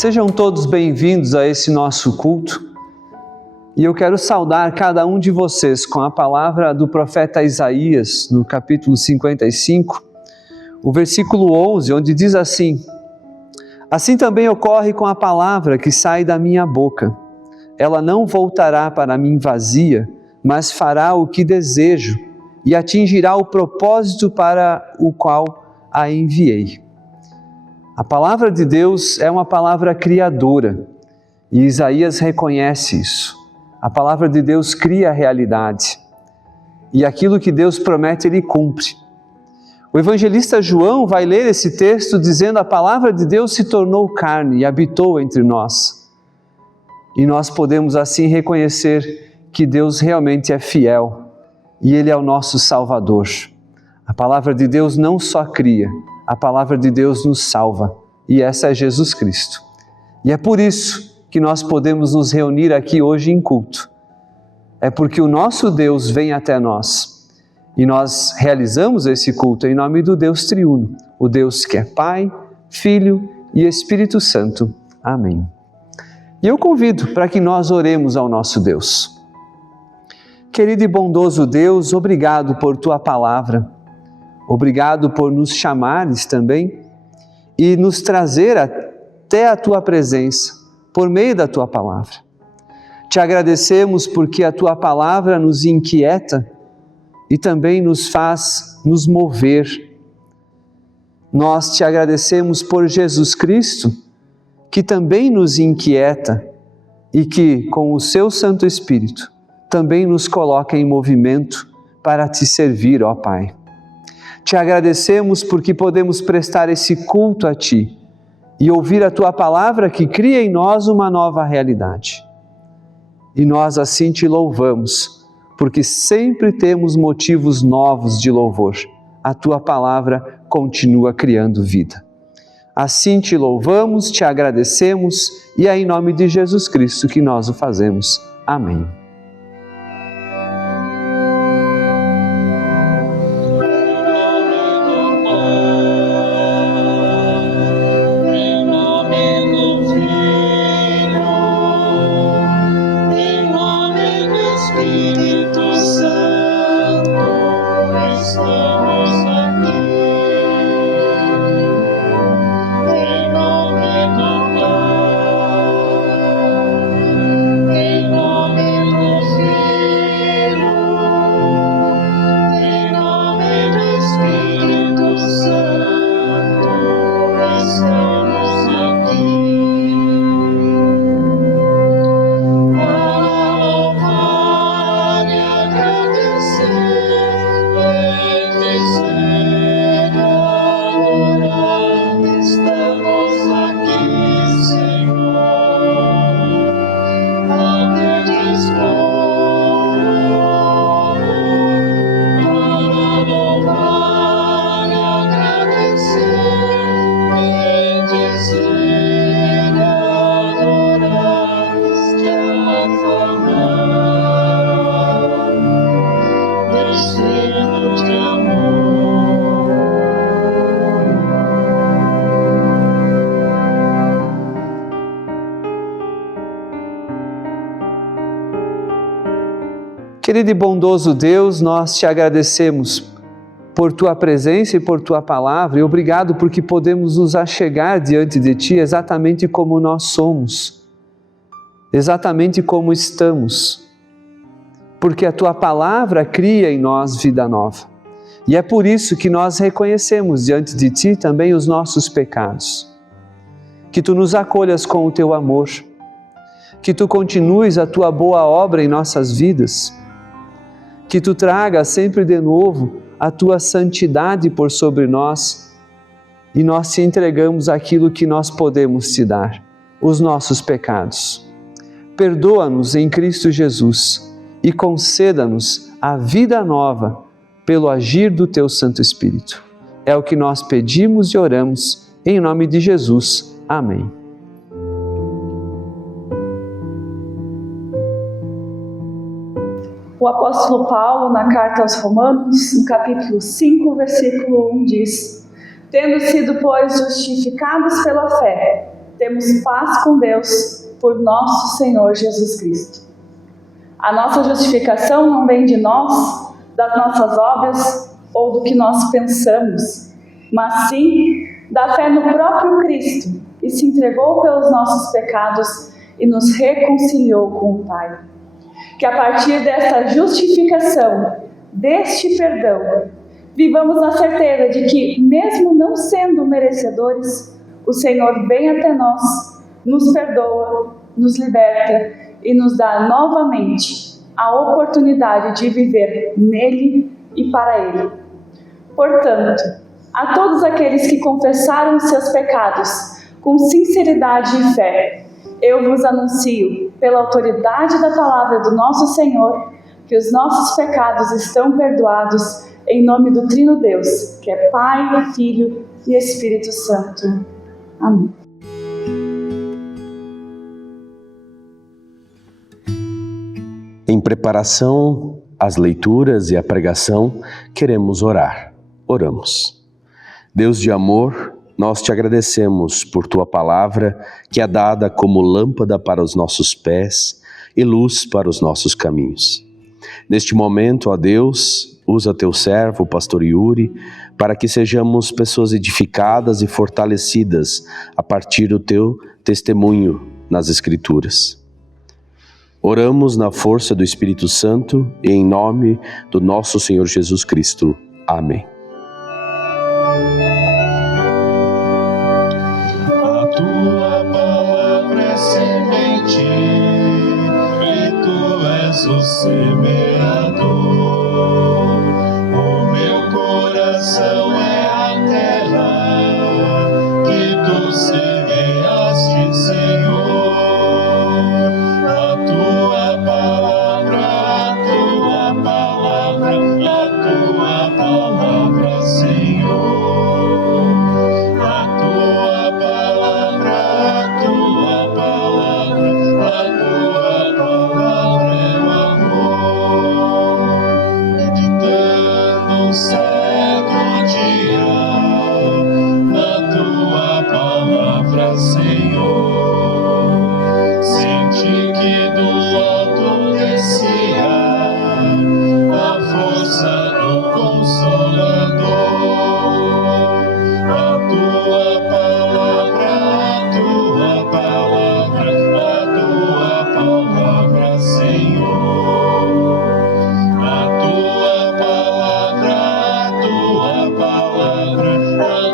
Sejam todos bem-vindos a esse nosso culto e eu quero saudar cada um de vocês com a palavra do profeta Isaías, no capítulo 55, o versículo 11, onde diz assim: assim também ocorre com a palavra que sai da minha boca. Ela não voltará para mim vazia, mas fará o que desejo e atingirá o propósito para o qual a enviei. A palavra de Deus é uma palavra criadora e Isaías reconhece isso. A palavra de Deus cria a realidade e aquilo que Deus promete, Ele cumpre. O evangelista João vai ler esse texto dizendo: a palavra de Deus se tornou carne e habitou entre nós. E nós podemos assim reconhecer que Deus realmente é fiel e Ele é o nosso Salvador. A palavra de Deus não só cria, a palavra de Deus nos salva, e essa é Jesus Cristo. E é por isso que nós podemos nos reunir aqui hoje em culto. É porque o nosso Deus vem até nós, e nós realizamos esse culto em nome do Deus triuno, o Deus que é Pai, Filho e Espírito Santo. Amém. E eu convido para que nós oremos ao nosso Deus. Querido e bondoso Deus, obrigado por Tua palavra. Obrigado por nos chamares também e nos trazer até a Tua presença por meio da Tua palavra. Te agradecemos porque a Tua palavra nos inquieta e também nos faz nos mover. Nós te agradecemos por Jesus Cristo, que também nos inquieta e que, com o Seu Santo Espírito, também nos coloca em movimento para Te servir, ó Pai. Te agradecemos porque podemos prestar esse culto a Ti e ouvir a Tua palavra que cria em nós uma nova realidade. E nós assim Te louvamos, porque sempre temos motivos novos de louvor. A Tua palavra continua criando vida. Assim Te louvamos, Te agradecemos e é em nome de Jesus Cristo que nós o fazemos. Amém. Querido e bondoso Deus, nós Te agradecemos por Tua presença e por Tua palavra e obrigado porque podemos nos achegar diante de Ti exatamente como nós somos, exatamente como estamos, porque a Tua palavra cria em nós vida nova. E é por isso que nós reconhecemos diante de Ti também os nossos pecados. Que Tu nos acolhas com o Teu amor, que Tu continues a Tua boa obra em nossas vidas, que Tu traga sempre de novo a Tua santidade por sobre nós e nós Te entregamos aquilo que nós podemos Te dar, os nossos pecados. Perdoa-nos em Cristo Jesus e conceda-nos a vida nova pelo agir do Teu Santo Espírito. É o que nós pedimos e oramos em nome de Jesus. Amém. O apóstolo Paulo, na carta aos Romanos, no capítulo 5, versículo 1, diz: tendo sido, pois, justificados pela fé, temos paz com Deus por nosso Senhor Jesus Cristo. A nossa justificação não vem de nós, das nossas obras ou do que nós pensamos, mas sim da fé no próprio Cristo, que se entregou pelos nossos pecados e nos reconciliou com o Pai. Que a partir desta justificação, deste perdão, vivamos na certeza de que, mesmo não sendo merecedores, o Senhor vem até nós, nos perdoa, nos liberta e nos dá novamente a oportunidade de viver nele e para ele. Portanto, a todos aqueles que confessaram os seus pecados com sinceridade e fé, eu vos anuncio, pela autoridade da palavra do nosso Senhor, que os nossos pecados estão perdoados em nome do Trino Deus, que é Pai, Filho e Espírito Santo. Amém. Em preparação às leituras e à pregação, queremos orar. Oramos. Deus de amor, nós te agradecemos por tua palavra, que é dada como lâmpada para os nossos pés e luz para os nossos caminhos. Neste momento, ó Deus, usa teu servo, o pastor Yuri, para que sejamos pessoas edificadas e fortalecidas a partir do teu testemunho nas Escrituras. Oramos na força do Espírito Santo e em nome do nosso Senhor Jesus Cristo. Amém. A tua palavra é semente e tu és o semeador. O meu coração é a terra que tu semeaste, Senhor. A tua palavra, Senhor. A tua palavra é o amor. Meditando cego dia na tua palavra, Senhor. Senti que do alto descia a força do Consolador. A tua palavra, Senhor. A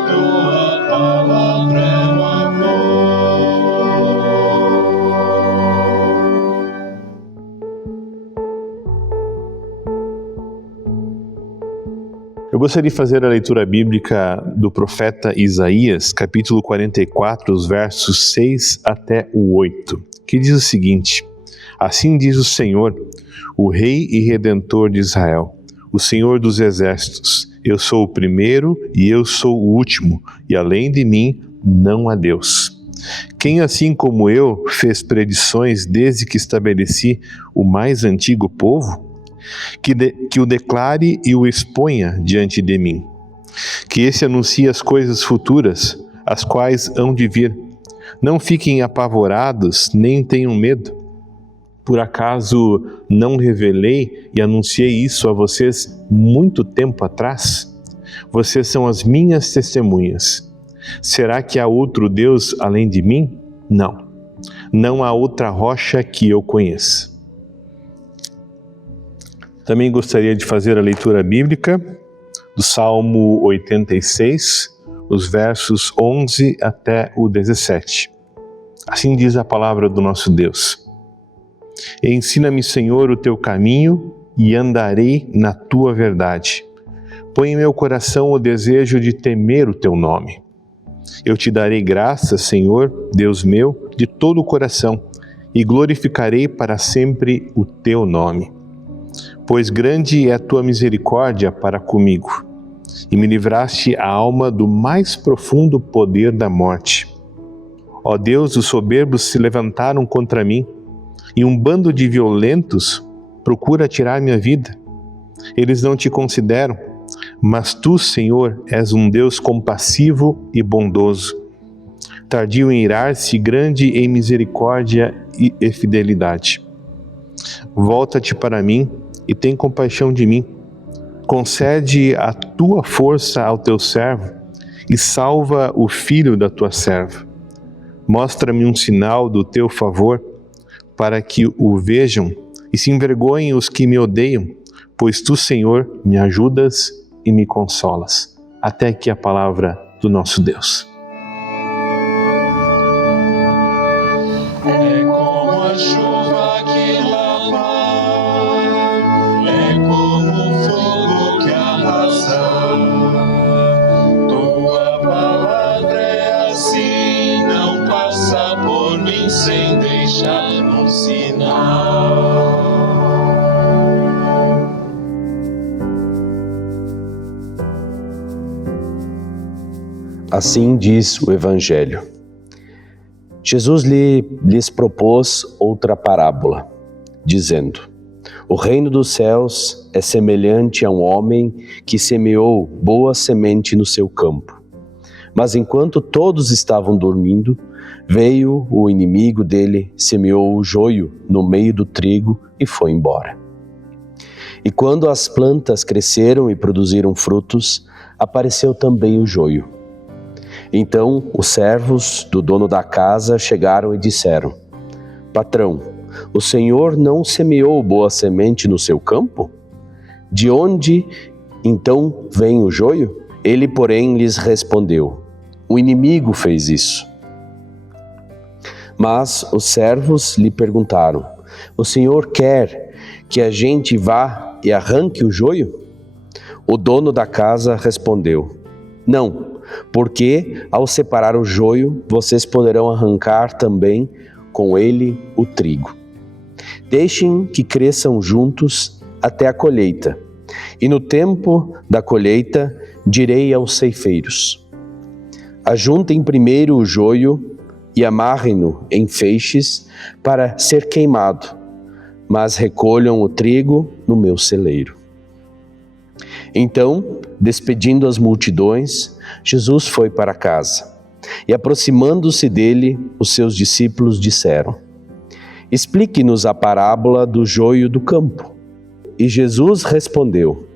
tua palavra é o amor. Eu gostaria de fazer a leitura bíblica do profeta Isaías, capítulo 44, os versos 6 até o 8, que diz o seguinte: Assim diz o Senhor, o Rei e Redentor de Israel, o Senhor dos Exércitos, eu sou o primeiro e eu sou o último, e além de mim não há Deus. Quem, assim como eu, fez predições desde que estabeleci o mais antigo povo? Que o declare e o exponha diante de mim. Que esse anuncie as coisas futuras, as quais hão de vir. Não fiquem apavorados, nem tenham medo. Por acaso não revelei e anunciei isso a vocês muito tempo atrás? Vocês são as minhas testemunhas. Será que há outro Deus além de mim? Não. Não há outra rocha que eu conheça. Também gostaria de fazer a leitura bíblica do Salmo 86, os versos 11 até o 17. Assim diz a palavra do nosso Deus. Ensina-me, Senhor, o teu caminho e andarei na tua verdade. Põe em meu coração o desejo de temer o teu nome. Eu te darei graças, Senhor, Deus meu, de todo o coração, e glorificarei para sempre o teu nome. Pois grande é a tua misericórdia para comigo, e me livraste a alma do mais profundo poder da morte. Ó Deus, os soberbos se levantaram contra mim, e um bando de violentos procura tirar minha vida. Eles não te consideram, mas tu, Senhor, és um Deus compassivo e bondoso. tardio em irar-se, grande em misericórdia e fidelidade. Volta-te para mim e tem compaixão de mim. Concede a tua força ao teu servo e salva o filho da tua serva. Mostra-me um sinal do teu favor, para que o vejam e se envergonhem os que me odeiam, pois tu, Senhor, me ajudas e me consolas. Até aqui a palavra do nosso Deus. É como a chuva que lá vai, é como o fogo que arrasa. Tua palavra é assim, não passa por mim sem deixar um sinal. Assim diz o Evangelho. Jesus lhes propôs outra parábola, dizendo: O reino dos céus é semelhante a um homem que semeou boa semente no seu campo. Mas enquanto todos estavam dormindo, veio o inimigo dele, semeou o joio no meio do trigo e foi embora. E quando as plantas cresceram e produziram frutos, apareceu também o joio. Então os servos do dono da casa chegaram e disseram: Patrão, o senhor não semeou boa semente no seu campo? De onde então vem o joio? Ele, porém, lhes respondeu: O inimigo fez isso. Mas os servos lhe perguntaram: O senhor quer que a gente vá e arranque o joio? O dono da casa respondeu: Não, porque ao separar o joio, vocês poderão arrancar também com ele o trigo. Deixem que cresçam juntos até a colheita, e no tempo da colheita direi aos ceifeiros: Ajuntem primeiro o joio e amarrem-no em feixes para ser queimado, mas recolham o trigo no meu celeiro. Então, despedindo as multidões, Jesus foi para casa. E aproximando-se dele, os seus discípulos disseram: Explique-nos a parábola do joio do campo. E Jesus respondeu: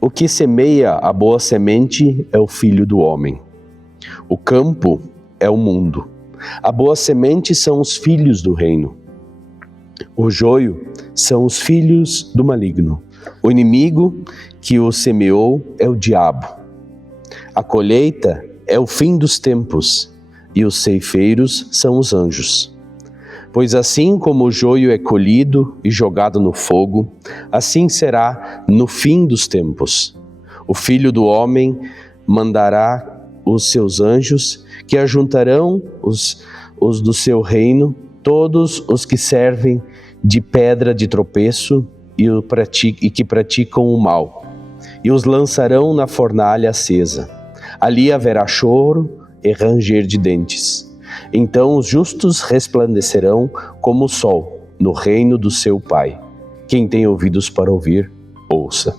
O que semeia a boa semente é o Filho do Homem. O campo é o mundo. A boa semente são os filhos do reino. O joio são os filhos do maligno. O inimigo que o semeou é o diabo. A colheita é o fim dos tempos, e os ceifeiros são os anjos. Pois assim como o joio é colhido e jogado no fogo, assim será no fim dos tempos. O Filho do Homem mandará os seus anjos, que ajuntarão os do seu reino, todos os que servem de pedra de tropeço e que praticam o mal, e os lançarão na fornalha acesa. Ali haverá choro e ranger de dentes. Então os justos resplandecerão como o sol no reino do seu Pai. Quem tem ouvidos para ouvir, ouça.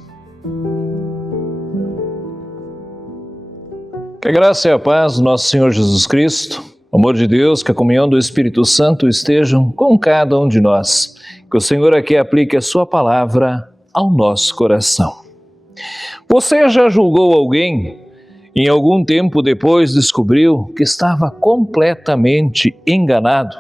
Que a graça e a paz do nosso Senhor Jesus Cristo, o amor de Deus, que a comunhão do Espírito Santo estejam com cada um de nós. Que o Senhor aqui aplique a sua palavra ao nosso coração. Você já julgou alguém e em algum tempo depois descobriu que estava completamente enganado?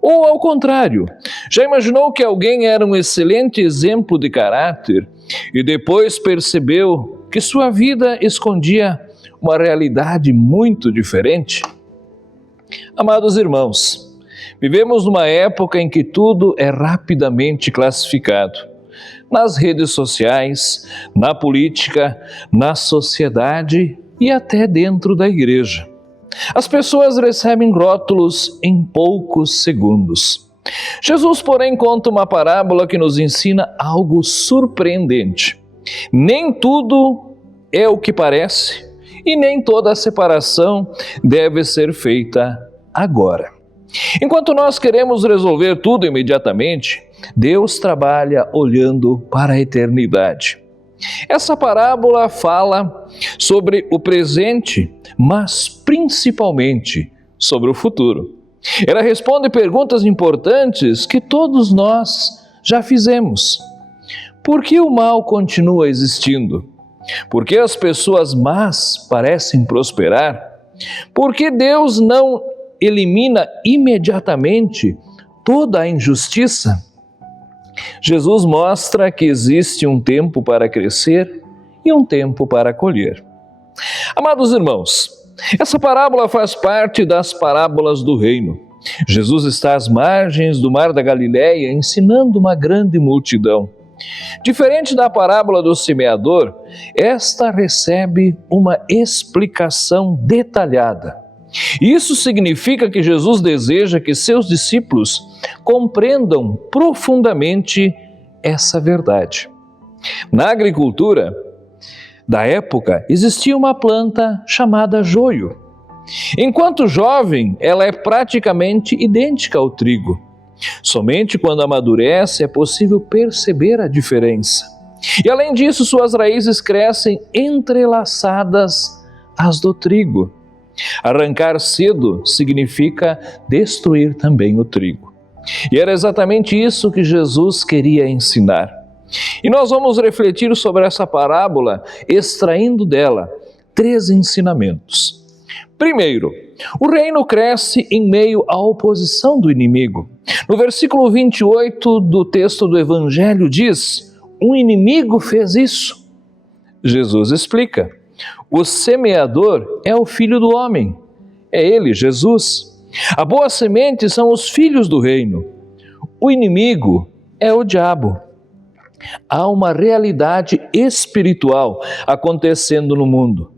Ou ao contrário, já imaginou que alguém era um excelente exemplo de caráter e depois percebeu que sua vida escondia uma realidade muito diferente? Amados irmãos, vivemos numa época em que tudo é rapidamente classificado. Nas redes sociais, na política, na sociedade e até dentro da igreja. As pessoas recebem rótulos em poucos segundos. Jesus, porém, conta uma parábola que nos ensina algo surpreendente. Nem tudo é o que parece e nem toda a separação deve ser feita agora. Enquanto nós queremos resolver tudo imediatamente, Deus trabalha olhando para a eternidade. Essa parábola fala sobre o presente, mas principalmente sobre o futuro. Ela responde perguntas importantes que todos nós já fizemos. Por que o mal continua existindo? Por que as pessoas más parecem prosperar? Por que Deus não elimina imediatamente toda a injustiça? Jesus mostra que existe um tempo para crescer e um tempo para colher. Amados irmãos, essa parábola faz parte das parábolas do reino. Jesus está às margens do Mar da Galileia ensinando uma grande multidão. Diferente da parábola do semeador, esta recebe uma explicação detalhada. Isso significa que Jesus deseja que seus discípulos compreendam profundamente essa verdade. Na agricultura da época, existia uma planta chamada joio. Enquanto jovem, ela é praticamente idêntica ao trigo. Somente quando amadurece é possível perceber a diferença. E além disso, suas raízes crescem entrelaçadas às do trigo. Arrancar cedo significa destruir também o trigo. E era exatamente isso que Jesus queria ensinar. E nós vamos refletir sobre essa parábola, extraindo dela 3 ensinamentos. Primeiro, o reino cresce em meio à oposição do inimigo. No versículo 28 do texto do Evangelho diz: um inimigo fez isso. Jesus explica: o semeador é o Filho do Homem, é ele, Jesus. A boa semente são os filhos do reino. O inimigo é o diabo. Há uma realidade espiritual acontecendo no mundo.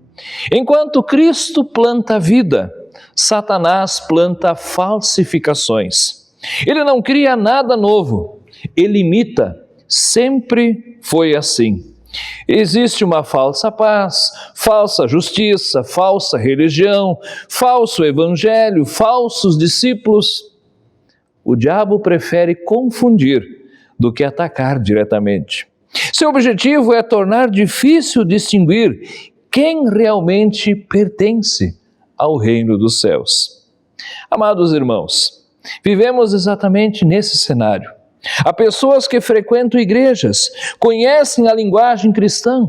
Enquanto Cristo planta vida, Satanás planta falsificações. Ele não cria nada novo, ele imita, sempre foi assim. Existe uma falsa paz, falsa justiça, falsa religião, falso evangelho, falsos discípulos. O diabo prefere confundir do que atacar diretamente. Seu objetivo é tornar difícil distinguir quem realmente pertence ao reino dos céus. Amados irmãos, vivemos exatamente nesse cenário. Há pessoas que frequentam igrejas, conhecem a linguagem cristã,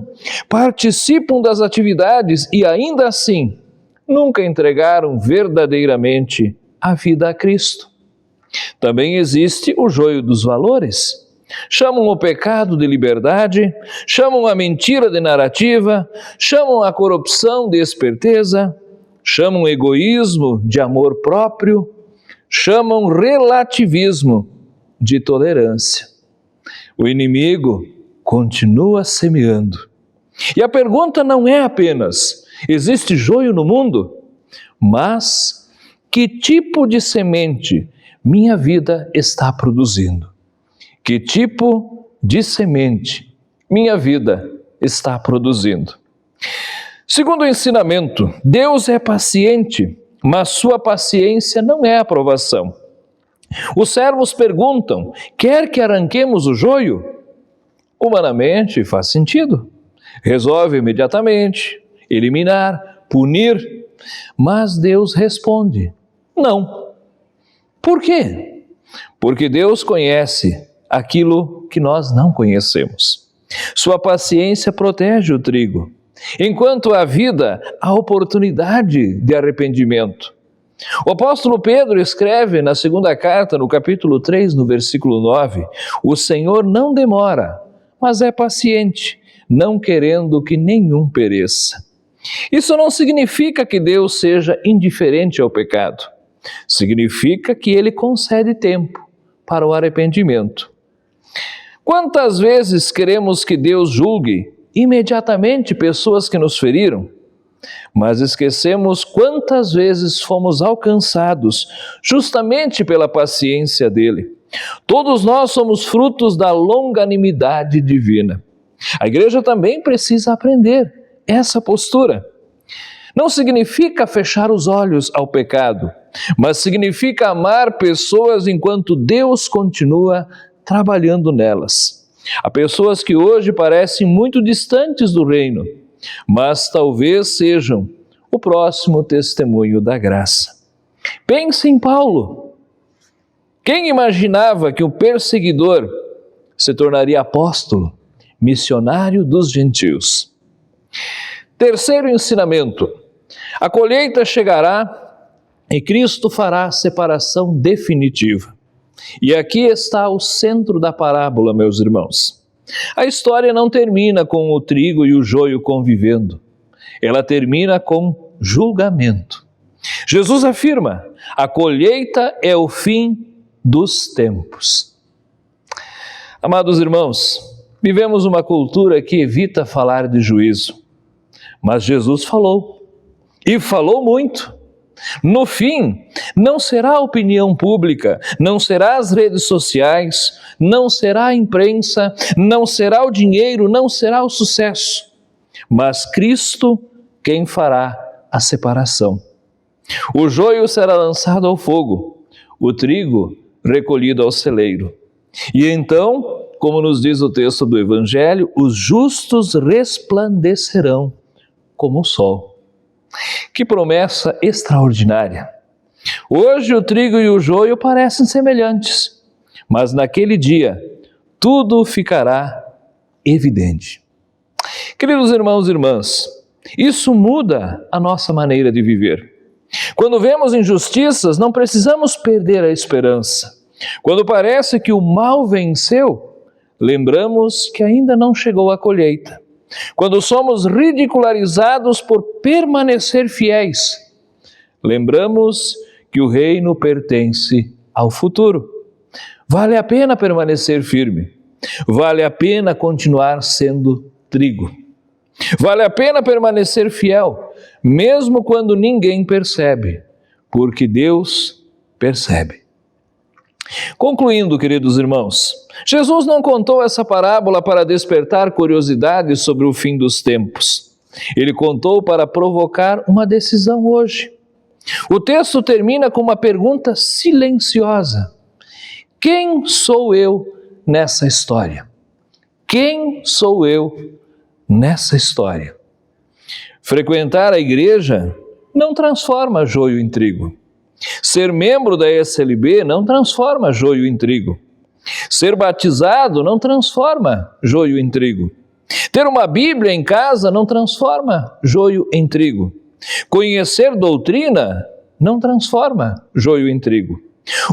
participam das atividades e ainda assim nunca entregaram verdadeiramente a vida a Cristo. Também existe o joio dos valores. Chamam o pecado de liberdade, chamam a mentira de narrativa, chamam a corrupção de esperteza, chamam o egoísmo de amor próprio, chamam relativismo de tolerância. O inimigo continua semeando. E a pergunta não é apenas: existe joio no mundo? Mas que tipo de semente minha vida está produzindo? Que tipo de semente minha vida está produzindo? Segundo o ensinamento, Deus é paciente, mas sua paciência não é aprovação. Os servos perguntam: quer que arranquemos o joio? Humanamente faz sentido. Resolve imediatamente, eliminar, punir. Mas Deus responde: não. Por quê? Porque Deus conhece aquilo que nós não conhecemos. Sua paciência protege o trigo. Enquanto há vida, há oportunidade de arrependimento. O apóstolo Pedro escreve na segunda carta, no capítulo 3, no versículo 9, o Senhor não demora, mas é paciente, não querendo que nenhum pereça. Isso não significa que Deus seja indiferente ao pecado. Significa que Ele concede tempo para o arrependimento. Quantas vezes queremos que Deus julgue imediatamente pessoas que nos feriram, mas esquecemos quantas vezes fomos alcançados justamente pela paciência dele. Todos nós somos frutos da longanimidade divina. A igreja também precisa aprender essa postura. Não significa fechar os olhos ao pecado, mas significa amar pessoas enquanto Deus continua trabalhando nelas. Há pessoas que hoje parecem muito distantes do reino, mas talvez sejam o próximo testemunho da graça. Pense em Paulo. Quem imaginava que o perseguidor se tornaria apóstolo, missionário dos gentios? Terceiro ensinamento: a colheita chegará e Cristo fará a separação definitiva. E aqui está o centro da parábola, meus irmãos. A história não termina com o trigo e o joio convivendo. Ela termina com julgamento. Jesus afirma: a colheita é o fim dos tempos. Amados irmãos, vivemos uma cultura que evita falar de juízo. Mas Jesus falou, e falou muito. No fim, não será a opinião pública, não será as redes sociais, não será a imprensa, não será o dinheiro, não será o sucesso, mas Cristo quem fará a separação. O joio será lançado ao fogo, o trigo recolhido ao celeiro. E então, como nos diz o texto do Evangelho, os justos resplandecerão como o sol. Que promessa extraordinária! Hoje o trigo e o joio parecem semelhantes, mas naquele dia tudo ficará evidente. Queridos irmãos e irmãs, isso muda a nossa maneira de viver. Quando vemos injustiças, não precisamos perder a esperança. Quando parece que o mal venceu, lembramos que ainda não chegou a colheita. Quando somos ridicularizados por permanecer fiéis, lembramos que o reino pertence ao futuro. Vale a pena permanecer firme. Vale a pena continuar sendo trigo. Vale a pena permanecer fiel, mesmo quando ninguém percebe, porque Deus percebe. Concluindo, queridos irmãos, Jesus não contou essa parábola para despertar curiosidade sobre o fim dos tempos. Ele contou para provocar uma decisão hoje. O texto termina com uma pergunta silenciosa: quem sou eu nessa história? Quem sou eu nessa história? Frequentar a igreja não transforma joio em trigo. Ser membro da SLB não transforma joio em trigo. Ser batizado não transforma joio em trigo. Ter uma Bíblia em casa não transforma joio em trigo. Conhecer doutrina não transforma joio em trigo.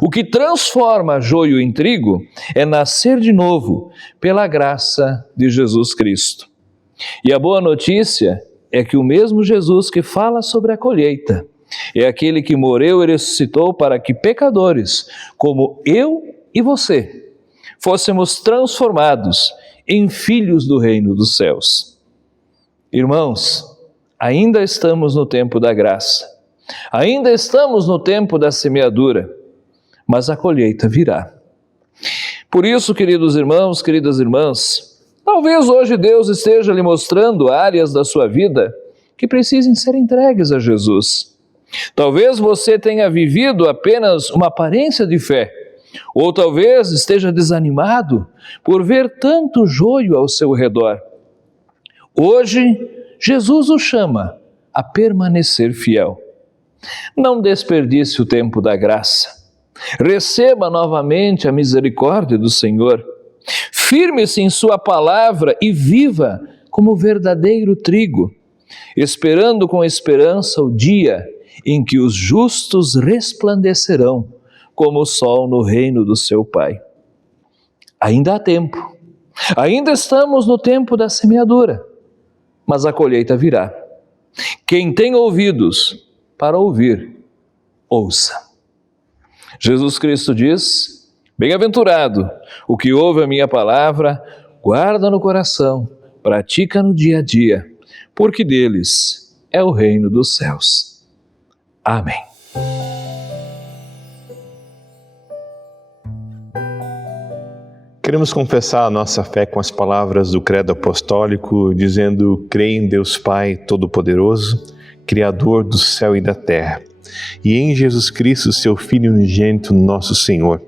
O que transforma joio em trigo é nascer de novo pela graça de Jesus Cristo. E a boa notícia é que o mesmo Jesus que fala sobre a colheita é aquele que morreu e ressuscitou para que pecadores, como eu e você, fôssemos transformados em filhos do reino dos céus. Irmãos, ainda estamos no tempo da graça, ainda estamos no tempo da semeadura, mas a colheita virá. Por isso, queridos irmãos, queridas irmãs, talvez hoje Deus esteja lhe mostrando áreas da sua vida que precisem ser entregues a Jesus. Talvez você tenha vivido apenas uma aparência de fé, ou talvez esteja desanimado por ver tanto joio ao seu redor. Hoje, Jesus o chama a permanecer fiel. Não desperdice o tempo da graça. Receba novamente a misericórdia do Senhor. Firme-se em sua palavra e viva como verdadeiro trigo, esperando com esperança o dia em que os justos resplandecerão como o sol no reino do seu Pai. Ainda há tempo, ainda estamos no tempo da semeadura, mas a colheita virá. Quem tem ouvidos para ouvir, ouça. Jesus Cristo diz: bem-aventurado o que ouve a minha palavra, guarda no coração, pratica no dia a dia, porque deles é o reino dos céus. Amém. Queremos confessar a nossa fé com as palavras do Credo Apostólico, dizendo: creio em Deus Pai Todo-Poderoso, Criador do céu e da terra, e em Jesus Cristo, seu Filho unigênito, nosso Senhor,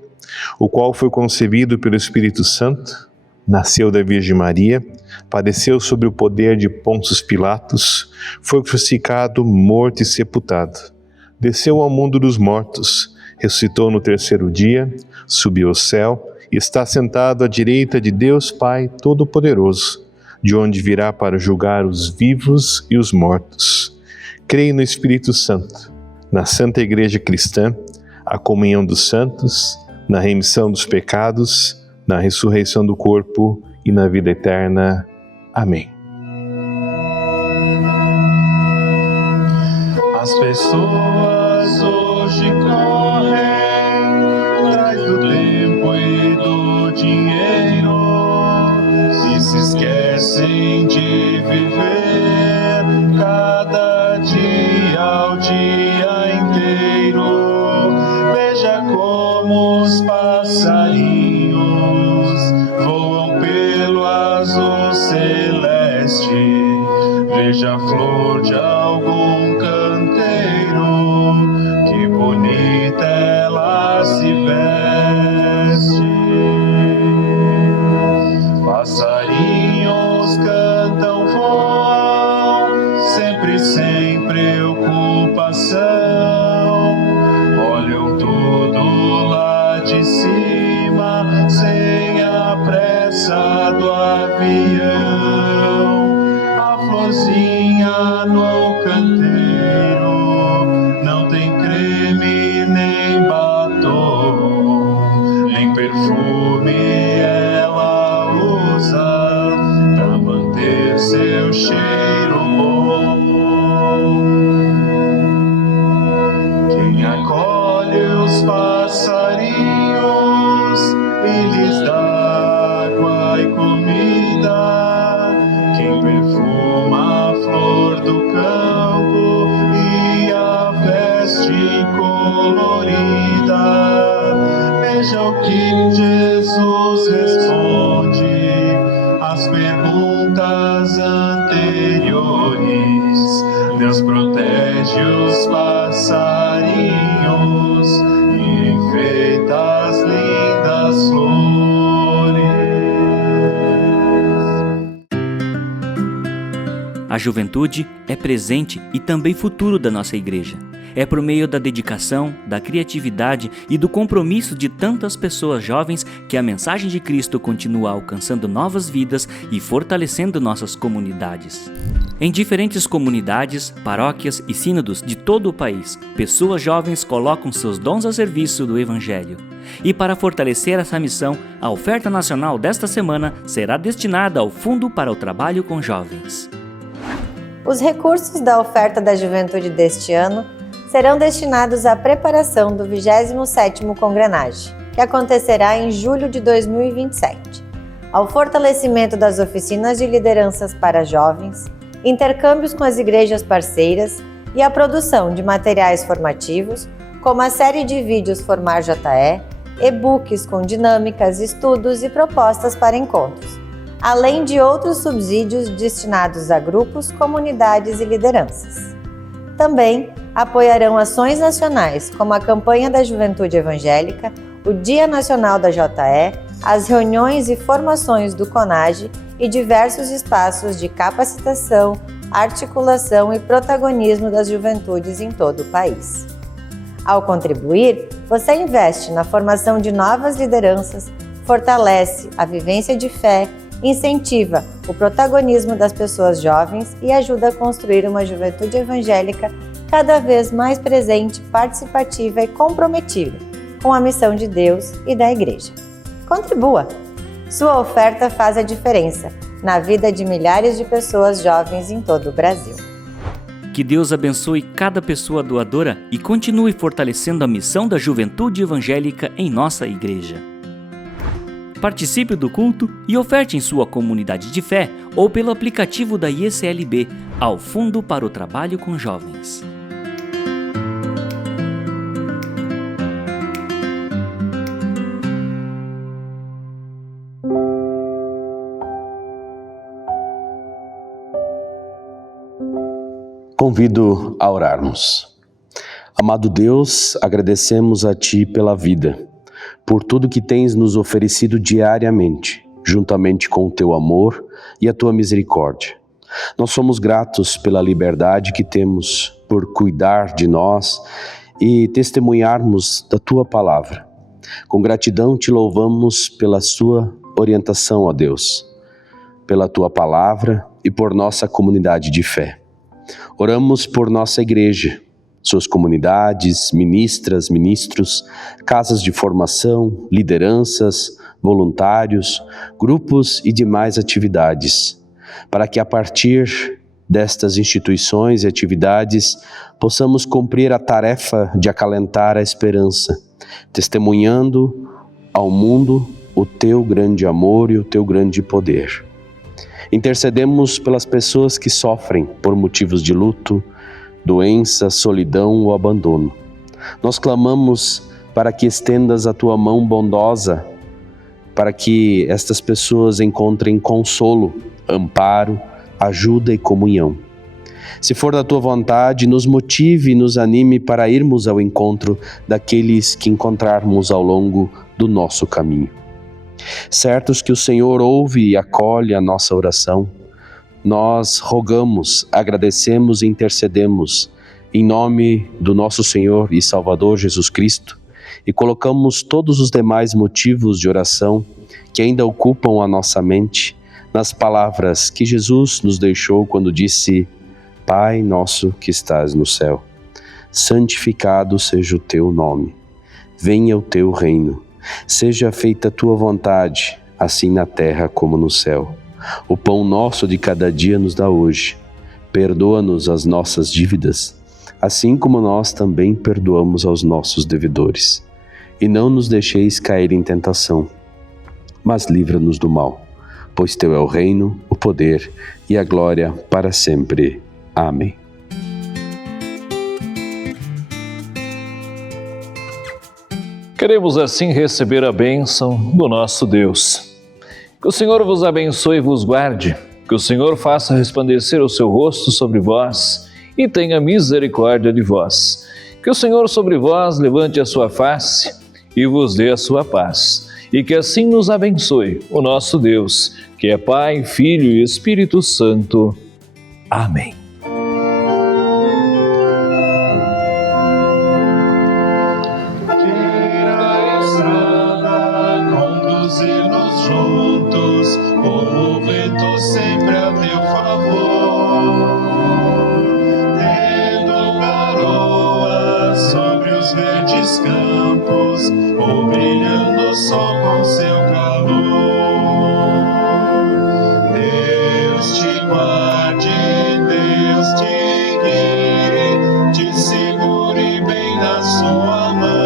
o qual foi concebido pelo Espírito Santo, nasceu da Virgem Maria, padeceu sob o poder de Pôncio Pilatos, foi crucificado, morto e sepultado. Desceu ao mundo dos mortos, ressuscitou no terceiro dia, subiu ao céu e está sentado à direita de Deus Pai Todo-Poderoso, de onde virá para julgar os vivos e os mortos. Creio no Espírito Santo, na Santa Igreja Cristã, a comunhão dos santos, na remissão dos pecados, na ressurreição do corpo e na vida eterna. Amém. As pessoas hoje correm atrás do tempo e do dinheiro e se esquecem de viver cada dia ao dia inteiro. Veja como os passarinhos voam pelo azul celeste. Veja a flor de algum canteiro, que bonita ela se veste. Passarinhos cantam, voam, sempre sem preocupação. Olham tudo lá de cima, sem a pressa do avião. A florzinha no canteiro não tem creme nem batom, nem perfume ela usa pra manter seu cheiro bom. Quem acolhe os passarinhos e lhes dá água e comida, quem perfuma a flor do campo e a veste colorida. Veja o que Jesus responde às perguntas anteriores. Deus protege os passarinhos e enfeita as lindas flores. A juventude é presente e também futuro da nossa igreja. É por meio da dedicação, da criatividade e do compromisso de tantas pessoas jovens que a mensagem de Cristo continua alcançando novas vidas e fortalecendo nossas comunidades. Em diferentes comunidades, paróquias e sínodos de todo o país, pessoas jovens colocam seus dons a serviço do Evangelho. E para fortalecer essa missão, a oferta nacional desta semana será destinada ao Fundo para o Trabalho com Jovens. Os recursos da oferta da juventude deste ano serão destinados à preparação do 27º Congrenage, que acontecerá em julho de 2027, ao fortalecimento das oficinas de lideranças para jovens, intercâmbios com as igrejas parceiras e a produção de materiais formativos, como a série de vídeos Formar JE, e-books com dinâmicas, estudos e propostas para encontros, além de outros subsídios destinados a grupos, comunidades e lideranças. Também apoiarão ações nacionais como a Campanha da Juventude Evangélica, o Dia Nacional da JE, as reuniões e formações do CONAGE e diversos espaços de capacitação, articulação e protagonismo das juventudes em todo o país. Ao contribuir, você investe na formação de novas lideranças, fortalece a vivência de fé, incentiva o protagonismo das pessoas jovens e ajuda a construir uma juventude evangélica cada vez mais presente, participativa e comprometida com a missão de Deus e da Igreja. Contribua! Sua oferta faz a diferença na vida de milhares de pessoas jovens em todo o Brasil. Que Deus abençoe cada pessoa doadora e continue fortalecendo a missão da juventude evangélica em nossa igreja. Participe do culto e oferte em sua comunidade de fé ou pelo aplicativo da IECLB ao Fundo para o Trabalho com Jovens. Convido a orarmos. Amado Deus, agradecemos a Ti pela vida, por tudo que tens nos oferecido diariamente juntamente com o teu amor e a tua misericórdia. Nós somos gratos pela liberdade que temos por cuidar de nós e testemunharmos da tua palavra. Com gratidão te louvamos pela sua orientação, ó Deus, pela tua palavra e por nossa comunidade de fé. Oramos por nossa igreja, suas comunidades, ministras, ministros, casas de formação, lideranças, voluntários, grupos e demais atividades, para que a partir destas instituições e atividades possamos cumprir a tarefa de acalentar a esperança, testemunhando ao mundo o teu grande amor e o teu grande poder. Intercedemos pelas pessoas que sofrem por motivos de luto, doença, solidão ou abandono. Nós clamamos para que estendas a tua mão bondosa, para que estas pessoas encontrem consolo, amparo, ajuda e comunhão. Se for da tua vontade, nos motive e nos anime para irmos ao encontro daqueles que encontrarmos ao longo do nosso caminho. Certos que o Senhor ouve e acolhe a nossa oração, nós rogamos, agradecemos e intercedemos em nome do nosso Senhor e Salvador Jesus Cristo e colocamos todos os demais motivos de oração que ainda ocupam a nossa mente nas palavras que Jesus nos deixou quando disse: Pai nosso que estás no céu, santificado seja o teu nome, venha o teu reino, seja feita a tua vontade, assim na terra como no céu. O pão nosso de cada dia nos dá hoje. Perdoa-nos as nossas dívidas, assim como nós também perdoamos aos nossos devedores. E não nos deixeis cair em tentação, mas livra-nos do mal, pois teu é o reino, o poder e a glória para sempre. Amém. Queremos assim receber a bênção do nosso Deus. Que o Senhor vos abençoe e vos guarde, que o Senhor faça resplandecer o seu rosto sobre vós e tenha misericórdia de vós. Que o Senhor sobre vós levante a sua face e vos dê a sua paz. E que assim nos abençoe o nosso Deus, que é Pai, Filho e Espírito Santo. Amém. Juntos, como o vento sempre a teu favor, tendo garoa sobre os verdes campos, ou brilhando o sol com seu calor. Deus te guarde, Deus te guie, te segure bem na sua mão.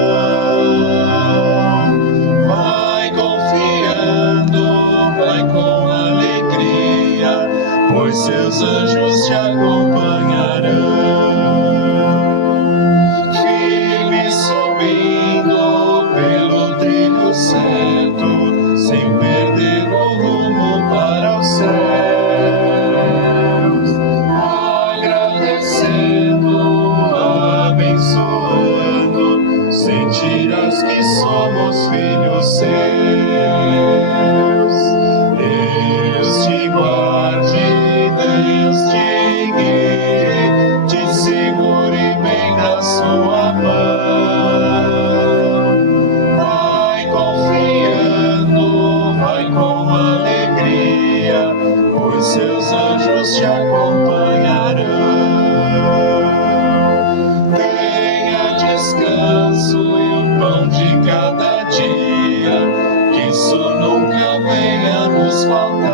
Pois seus anjos te acompanharão, firme subindo pelo trilho certo, sem perder o rumo para os céus, agradecendo, abençoando, sentirás que somos filhos seus. Deus te guarde, Deus te guie, te segure bem na sua mão. Vai confiando, vai com alegria, pois seus anjos te acompanharão. Tenha descanso e o pão de cada dia, que isso nunca venha nos faltar.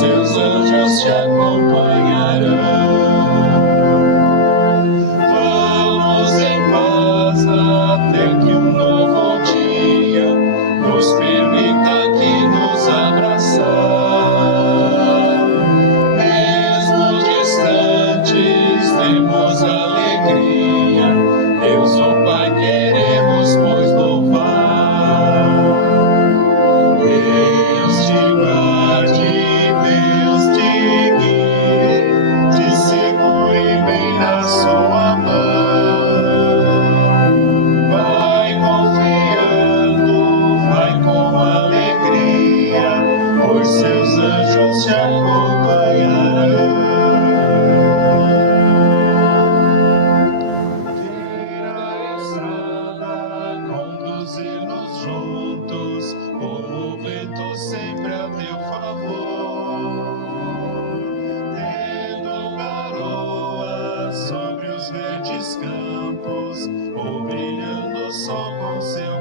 Seus anjos só com seu